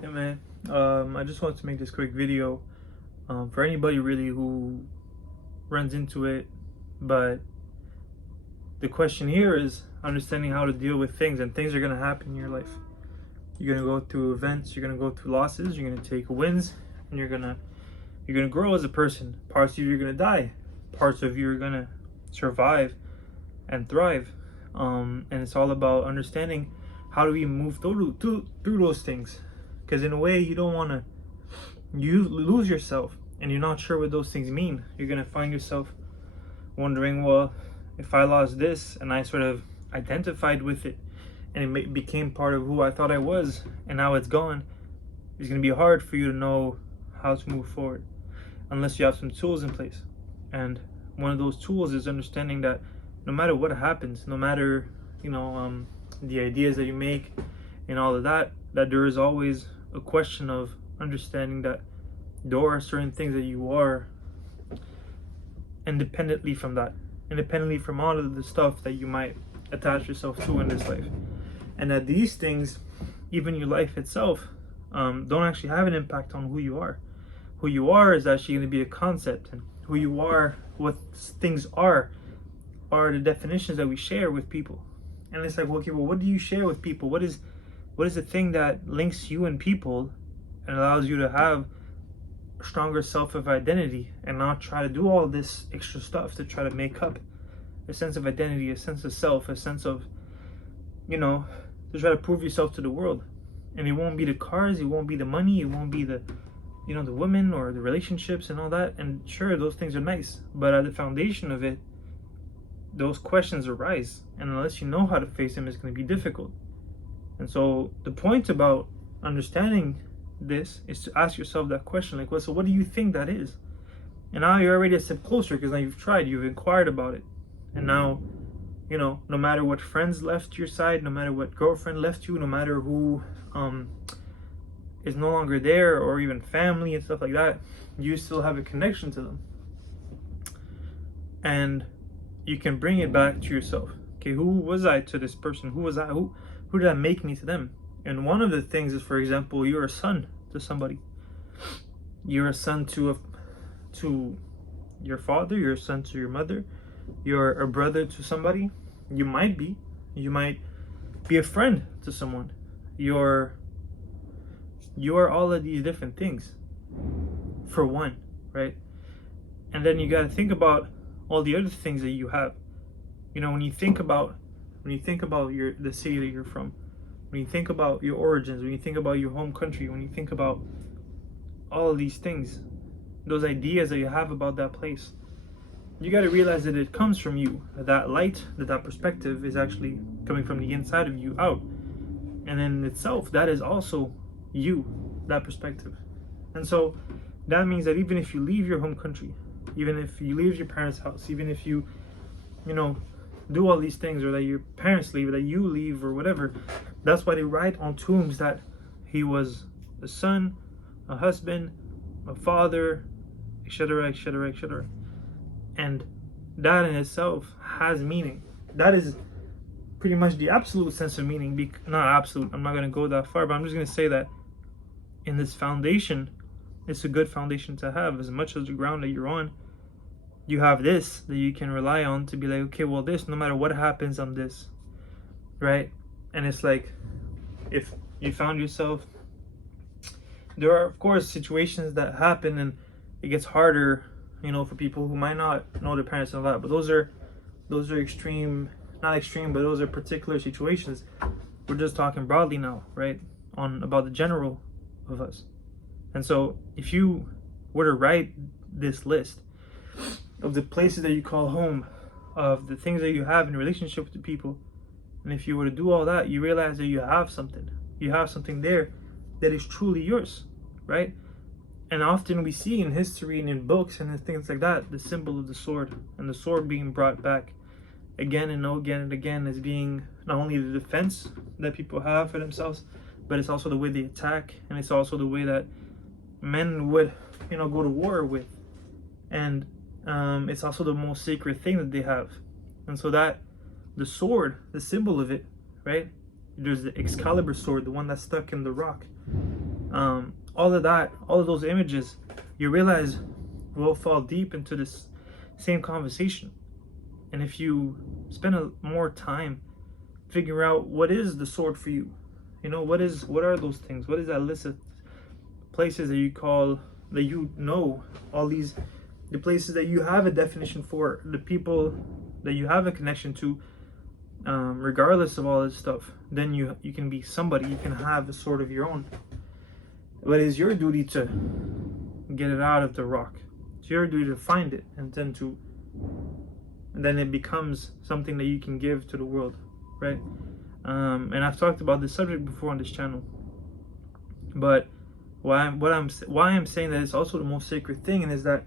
Hey man, I just wanted to make this quick video for anybody really who runs into it. But the question here is understanding how to deal with things, and things are gonna happen in your life. You're gonna go through events, you're gonna go through losses, you're gonna take wins, and you're gonna grow as a person. Parts of you are gonna die, parts of you are gonna survive and thrive. And it's all about understanding how do we move through those things, because in a way you don't want to lose yourself and you're not sure what those things mean. You're gonna find yourself wondering, well, if I lost this and I sort of identified with it and it became part of who I thought I was, and now it's gone, it's gonna be hard for you to know how to move forward unless you have some tools in place. And one of those tools is understanding that no matter what happens, no matter the ideas that you make and all of that, that there is always a question of understanding that there are certain things that you are independently from that, independently from all of the stuff that you might attach yourself to in this life, and that these things, even your life itself, don't actually have an impact on who you are. Who you are is actually going to be a concept, and who you are, what things are the definitions that we share with people. And it's like, well, okay, well, what do you share with people? What is the thing that links you and people and allows you to have a stronger self of identity and not try to do all this extra stuff to try to make up a sense of identity, a sense of self, a sense of, to try to prove yourself to the world. And it won't be the cars, it won't be the money, it won't be the the women or the relationships and all that. And sure, those things are nice, but at the foundation of it, those questions arise, and unless you know how to face them, it's going to be difficult. And so the point about understanding this is to ask yourself that question, like, well, so what do you think that is? And now you're already a step closer, because now you've tried, you've inquired about it. And now, no matter what friends left your side, no matter what girlfriend left you, no matter who is no longer there, or even family and stuff like that, you still have a connection to them. And you can bring it back to yourself. Okay, who was I to this person? Who was I? Who did I make me to them? And one of the things is, for example, you're a son to somebody. You're a son to your father. You're a son to your mother. You're a brother to somebody. You might be a friend to someone. You are all of these different things, for one, right? And then you got to think about all the other things that you have. When you think about the city that you're from, when you think about your origins, when you think about your home country, when you think about all of these things, those ideas that you have about that place, you got to realize that it comes from you. That light, that perspective is actually coming from the inside of you out. And in itself, that is also you, that perspective. And so that means that even if you leave your home country, even if you leave your parents' house, even if you do all these things, or that your parents leave, or that you leave, or whatever, that's why they write on tombs that he was a son, a husband, a father, etc., etc., etc. And that in itself has meaning. That is pretty much the absolute sense of meaning. Not absolute, I'm not going to go that far, but I'm just going to say that in this foundation, it's a good foundation to have. As much as the ground that you're on, you have this that you can rely on to be like, okay, well, this, no matter what happens on this, right? And it's like, if you found yourself, there are of course situations that happen and it gets harder, for people who might not know their parents and all that, but those are extreme, not extreme, but those are particular situations. We're just talking broadly now, right, on about the general of us. And so if you were to write this list of the places that you call home, of the things that you have in relationship with the people, and if you were to do all that, you realize that you have something there that is truly yours, right? And often we see in history and in books and in things like that, the symbol of the sword, and the sword being brought back again and again and again as being not only the defense that people have for themselves, but it's also the way they attack, and it's also the way that men would go to war with. And it's also the most sacred thing that they have. And so that the sword, the symbol of it, right? There's the Excalibur sword, the one that's stuck in the rock. all of that, all of those images, you realize will fall deep into this same conversation. And if you spend more time figuring out what is the sword for you, you know, what are those things? What is that list of places that you call, that you know, all these, the places that you have a definition for, the people that you have a connection to, regardless of all this stuff, then you can be somebody, you can have a sword of your own. But it's your duty to get it out of the rock. It's your duty to find it, and then it becomes something that you can give to the world, right? And I've talked about this subject before on this channel, but why I'm saying that it's also the most sacred thing, and is that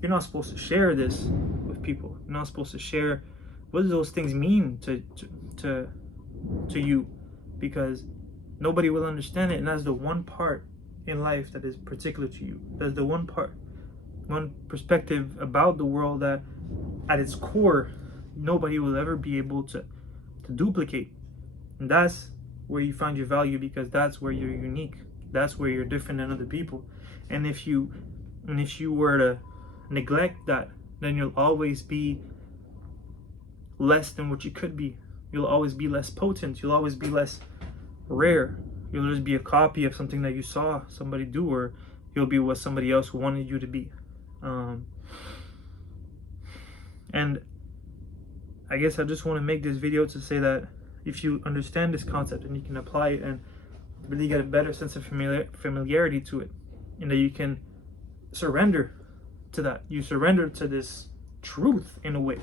you're not supposed to share this with people. You're not supposed to share what do those things mean to you, because nobody will understand it. And that's the one part in life that is particular to you. That's the one perspective about the world that at its core nobody will ever be able to duplicate. And that's where you find your value, because that's where you're unique. That's where you're different than other people. And if you were to neglect that, then you'll always be less than what you could be. You'll always be less potent. You'll always be less rare. You'll just be a copy of something that you saw somebody do, or you'll be what somebody else wanted you to be. And I guess I just want to make this video to say that if you understand this concept and you can apply it and really get a better sense of familiarity to it, and that you can surrender to that, you surrender to this truth in a way,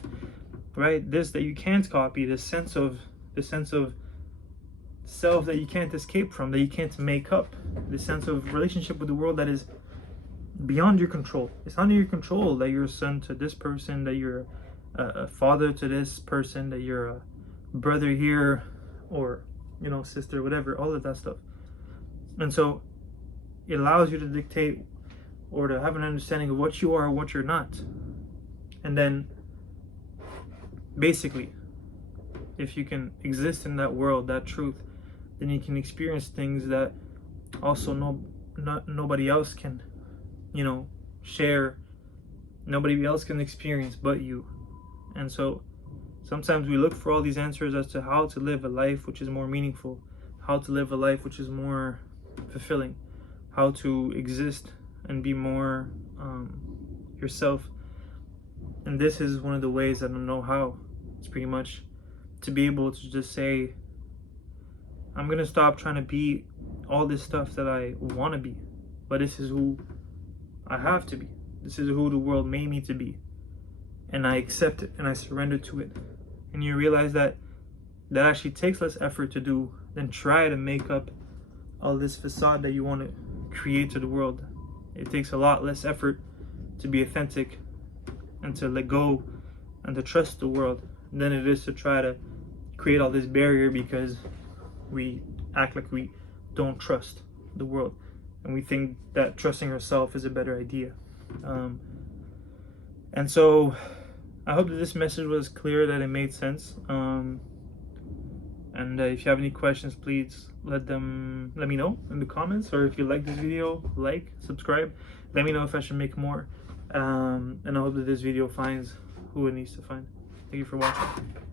right? This that you can't copy, this sense of self that you can't escape from, that you can't make up, this sense of relationship with the world that is beyond your control. It's under your control that you're a son to this person, that you're a father to this person, that you're a brother here, or, you know, sister, whatever, all of that stuff. And so it allows you to dictate or to have an understanding of what you are and what you're not. And then basically, if you can exist in that world, that truth, then you can experience things that also nobody else can, you know, share. Nobody else can experience but you. And so sometimes we look for all these answers as to how to live a life which is more meaningful, how to live a life which is more fulfilling, how to exist and be more yourself. And this is one of the ways I don't know how. It's pretty much to be able to just say, I'm gonna stop trying to be all this stuff that I want to be, but this is who I have to be. This is who the world made me to be, and I accept it and I surrender to it. And you realize that actually takes less effort to do than try to make up all this facade that you want to create to the world. It takes a lot less effort to be authentic and to let go and to trust the world than it is to try to create all this barrier, because we act like we don't trust the world and we think that trusting ourselves is a better idea. And so I hope that this message was clear, that it made sense. And if you have any questions, please let me know in the comments, or if you like this video, like, subscribe, let me know if I should make more. And I hope that this video finds who it needs to find. Thank you for watching.